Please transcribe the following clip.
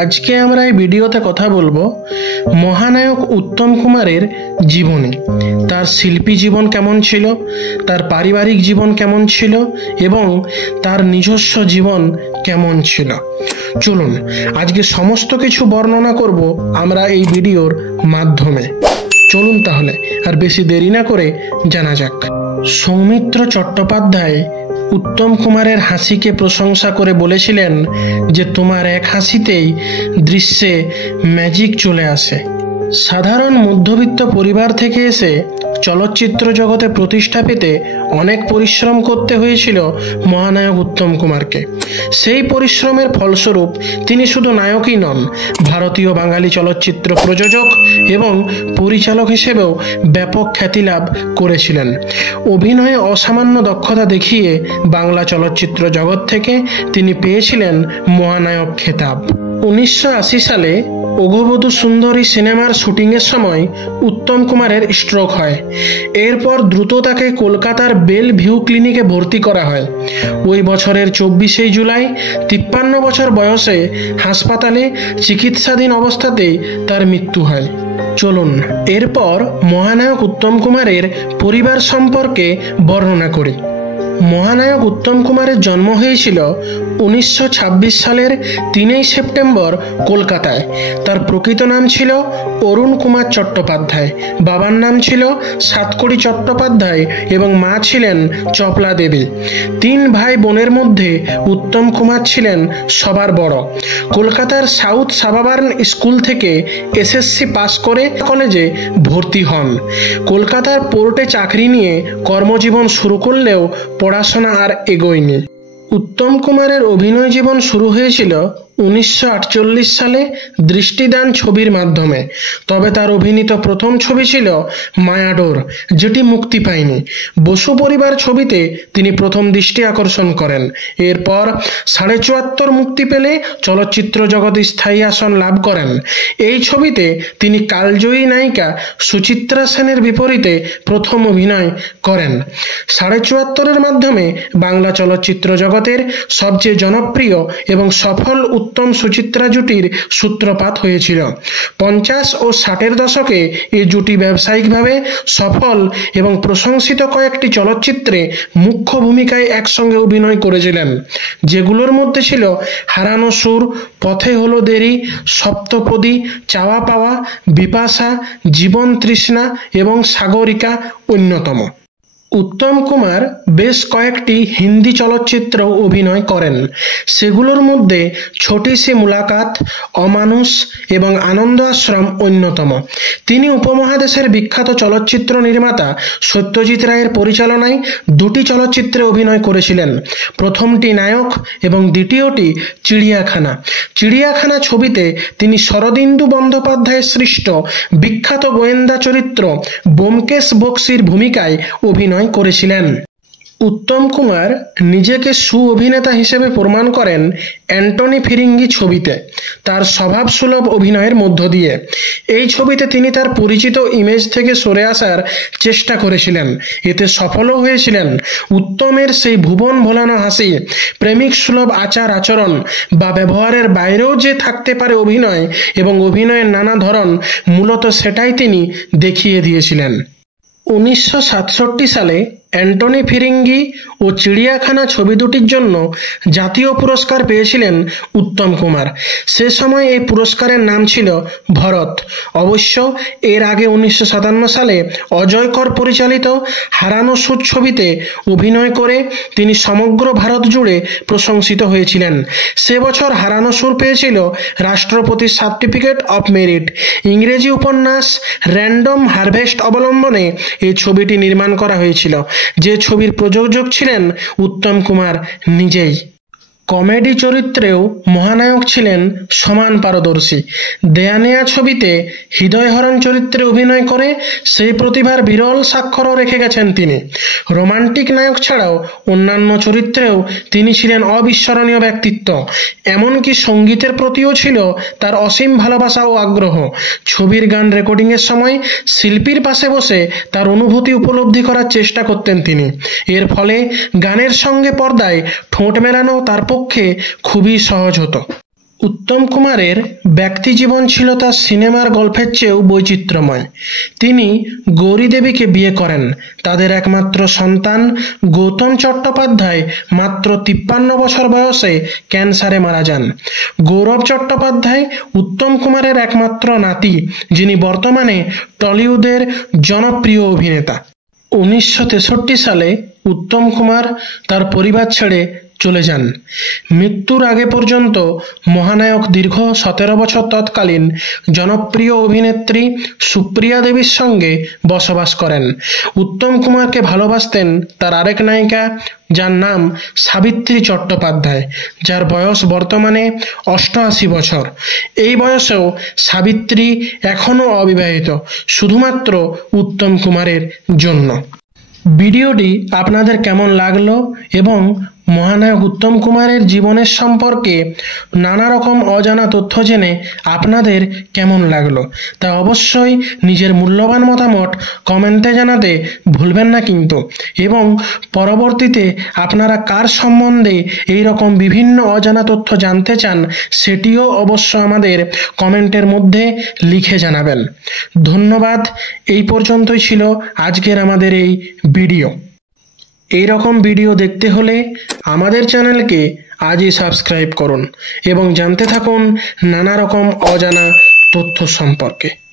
আজকে আমরা এই ভিডিওতে কথা বলবো মহানায়ক উত্তম কুমারের জীবনী। তার শিল্পী জীবন কেমন ছিল, তার পারিবারিক জীবন কেমন ছিল এবং তার নিজস্ব জীবন কেমন ছিল। চলুন আজকে সমস্ত কিছু বর্ণনা করব আমরা এই ভিডিওর মাধ্যমে। চলুন তাহলে আর বেশি দেরি না করে জানা যাক। সৌমিত্র চট্টোপাধ্যায় উত্তম কুমারের হাসিকে প্রশংসা করে বলেছিলেন যে তোমার এক হাসিতেই দৃশ্যে ম্যাজিক চলে আসে। সাধারণ মধ্যবিত্ত পরিবার থেকে এসে চলচ্চিত্র জগতে প্রতিষ্ঠা পেতে অনেক পরিশ্রম করতে হয়েছিল মহানায়ক উত্তম কুমারকে। সেই পরিশ্রমের ফলস্বরূপ তিনি শুধু নায়কই নন, ভারতীয় বাঙালি চলচ্চিত্র প্রযোজক এবং পরিচালক হিসেবেও ব্যাপক খ্যাতি লাভ করেছিলেন। অভিনয়ে অসামান্য দক্ষতা দেখিয়ে বাংলা চলচ্চিত্র জগৎ থেকে তিনি পেয়েছিলেন মহানায়ক খেতাব। 1980 সালে ওঘবধূ সুন্দরী সিনেমার শুটিংয়ের সময় উত্তম কুমারের স্ট্রোক হয়। এরপর দ্রুত তাকে কলকাতার বেল ভিউ ক্লিনিকে ভর্তি করা হয়। ওই বছরের 24শে জুলাই 53 বছর বয়সে হাসপাতালে চিকিৎসাধীন অবস্থাতেই তার মৃত্যু হয়। চলুন এরপর মহানায়ক উত্তম কুমারের পরিবার সম্পর্কে বর্ণনা করি। মহানায়ক উত্তম কুমারের জন্ম হয়েছিল 1926 সালের 3 সেপ্টেম্বর কলকাতায়। তার প্রকৃত নাম ছিল অরুণ কুমার চট্টোপাধ্যায়, বাবার নাম ছিল সাতকড়ি চট্টোপাধ্যায় এবং মা ছিলেন চপলা দেবী। 3 ভাই বোনের মধ্যে উত্তম কুমার ছিলেন সবার বড়। কলকাতার সাউথ সাবাবার্ন স্কুল থেকে এসএসসি পাস করে কলেজে ভর্তি হন। কলকাতার পোর্টে চাকরি নিয়ে কর্মজীবন শুরু করলেও পড়াশোনা আর এগোয়নি। উত্তম কুমারের অভিনয় জীবন শুরু হয়েছিল 1948 সালে দৃষ্টিদান ছবির মাধ্যমে। তবে তার অভিনীত প্রথম ছবি ছিল মায়াডোর, যেটি মুক্তি পায়নি। বসু পরিবার ছবিতে তিনি প্রথম দৃষ্টি আকর্ষণ করেন। এরপর 74.5 মুক্তি পেলে চলচ্চিত্র জগতে স্থায়ী আসন লাভ করেন। এই ছবিতে তিনি কালজয়ী নায়িকা সুচিত্রা সেনের বিপরীতে প্রথম অভিনয় করেন। 74.5-এর মাধ্যমে বাংলা চলচ্চিত্র জগতের সবচেয়ে জনপ্রিয় এবং সফল উত্তম সুচিত্রা জুটির সূত্রপাত হয়েছিল। 50 ও 60-এর দশকে এই জুটি ব্যবসায়িকভাবে সফল এবং প্রশংসিত কয়েকটি চলচ্চিত্রে মুখ্য ভূমিকায় একসঙ্গে অভিনয় করেছিলেন, যেগুলোর মধ্যে ছিল হারানো সুর, পথে হলো দেরি, সপ্তপদী, চাওয়া পাওয়া, বিপাশা, জীবন তৃষ্ণা এবং সাগরিকা অন্যতম। উত্তম কুমার বেশ কয়েকটি হিন্দি চলচ্চিত্র অভিনয় করেন। সেগুলোর মধ্যে ছোটি সি মুলাকাত, অমানুষ এবং আনন্দ আশ্রম অন্যতম। তিনি উপমহাদেশের বিখ্যাত চলচ্চিত্র নির্মাতা সত্যজিৎ রায়ের পরিচালনায় 2টি চলচ্চিত্রে অভিনয় করেছিলেন। প্রথমটি নায়ক এবং দ্বিতীয়টি চিড়িয়াখানা। চিড়িয়াখানা ছবিতে তিনি শরদিন্দু বন্দ্যোপাধ্যায়ের সৃষ্ট বিখ্যাত গোয়েন্দা চরিত্র ব্যোমকেশ বক্সির ভূমিকায় অভিনয় করেছিলেন। উত্তম কুমার নিজেকে সুঅভিনেতা হিসেবে প্রমাণ করেন অ্যান্টনি ফিরিঙ্গি ছবিতে তার স্বভাবসুলভ অভিনয়ের মধ্য দিয়ে। এই ছবিতে তিনি তার পরিচিত ইমেজ থেকে সরে আসার চেষ্টা করেছিলেন, এতে সফলও হয়েছিলেন। উত্তমের সেই ভুবন ভোলানো হাসি, প্রেমিক সুলভ আচার আচরণ বা ব্যবহারের বাইরেও যে থাকতে পারে অভিনয় এবং অভিনয়ের নানা ধরন, মূলত সেটাই তিনি দেখিয়ে দিয়েছিলেন। 1967 সালে অ্যান্টনি ফিরিঙ্গি ও চিড়িয়াখানা ছবি দুটির জন্য জাতীয় পুরস্কার পেয়েছিলেন উত্তম কুমার। সে সময় এই পুরস্কারের নাম ছিল ভরত। অবশ্য এর আগে 1957 সালে অজয় কর পরিচালিত হারানো সুর ছবিতে অভিনয় করে তিনি সমগ্র ভারত জুড়ে প্রশংসিত হয়েছিলেন। সে বছর হারানো সুর পেয়েছিল রাষ্ট্রপতির সার্টিফিকেট অফ মেরিট। ইংরেজি উপন্যাস র্যান্ডম হারভেস্ট অবলম্বনে এই ছবিটি নির্মাণ করা হয়েছিল, যে ছবির প্রযোজক ছিলেন উত্তম কুমার নিজেই। কমেডি চরিত্রেও মহানায়ক ছিলেন সমান পারদর্শী। দেয়া নেয়া ছবিতে হৃদয়হরণ চরিত্রে অভিনয় করে সেই প্রতিভার বিরল স্বাক্ষরও রেখে গেছেন তিনি। রোমান্টিক নায়ক ছাড়াও অন্যান্য চরিত্রেও তিনি ছিলেন অবিস্মরণীয় ব্যক্তিত্ব। এমনকি সঙ্গীতের প্রতিও ছিল তার অসীম ভালোবাসা ও আগ্রহ। ছবির গান রেকর্ডিংয়ের সময় শিল্পীর পাশে বসে তার অনুভূতি উপলব্ধি করার চেষ্টা করতেন তিনি। এর ফলে গানের সঙ্গে পর্দায় ঠোঁট মেলানো তার পক্ষে খুবই সহজ হতো। উত্তম কুমারের ব্যক্তিজীবন ছিল তার সিনেমার গল্পের চেয়েও বৈচিত্র্যময়। তিনি গৌরী দেবীকে বিয়ে করেন। তাদের একমাত্র সন্তান গৌতম চট্টোপাধ্যায় মাত্র 53 বছর বয়সে ক্যান্সারে মারা যান। গৌরব চট্টোপাধ্যায় উত্তম কুমারের একমাত্র নাতি, যিনি বর্তমানে টলিউডের জনপ্রিয় অভিনেতা। 1963 সালে উত্তম কুমার তার পরিবার ছেড়ে চলে যান। মৃত্যুর আগে পর্যন্ত মহানায়ক দীর্ঘ 17 বছর তৎকালীন জনপ্রিয় অভিনেত্রী সুপ্রিয়া দেবীর সঙ্গে বসবাস করেন। উত্তম কুমারকে ভালোবাসতেন তার আরেক নায়িকা, যার নাম সাবিত্রী চট্টোপাধ্যায়, যার বয়স বর্তমানে 88 বছর। এই বয়সেও সাবিত্রী এখনও অবিবাহিত, শুধুমাত্র উত্তম কুমারের জন্য। ভিডিওটি আপনাদের কেমন লাগলো এবং মহানায়ক উত্তম কুমারের জীবনের সম্পর্কে নানা রকম অজানা তথ্য জেনে আপনাদের কেমন লাগলো তা অবশ্যই নিজের মূল্যবান মতামত কমেন্টে জানাতে ভুলবেন না কিন্তু। এবং পরবর্তীতে আপনারা কার সম্বন্ধে এই রকম বিভিন্ন অজানা তথ্য জানতে চান সেটিও অবশ্য আমাদের কমেন্টের মধ্যে লিখে জানাবেন। ধন্যবাদ। এই পর্যন্তই ছিল আজকের আমাদের এই ভিডিও। এই রকম ভিডিও দেখতে হলে আমাদের চ্যানেলকে আজই সাবস্ক্রাইব করুন এবং জানতে থাকুন নানা রকম অজানা তথ্য সম্পর্কে।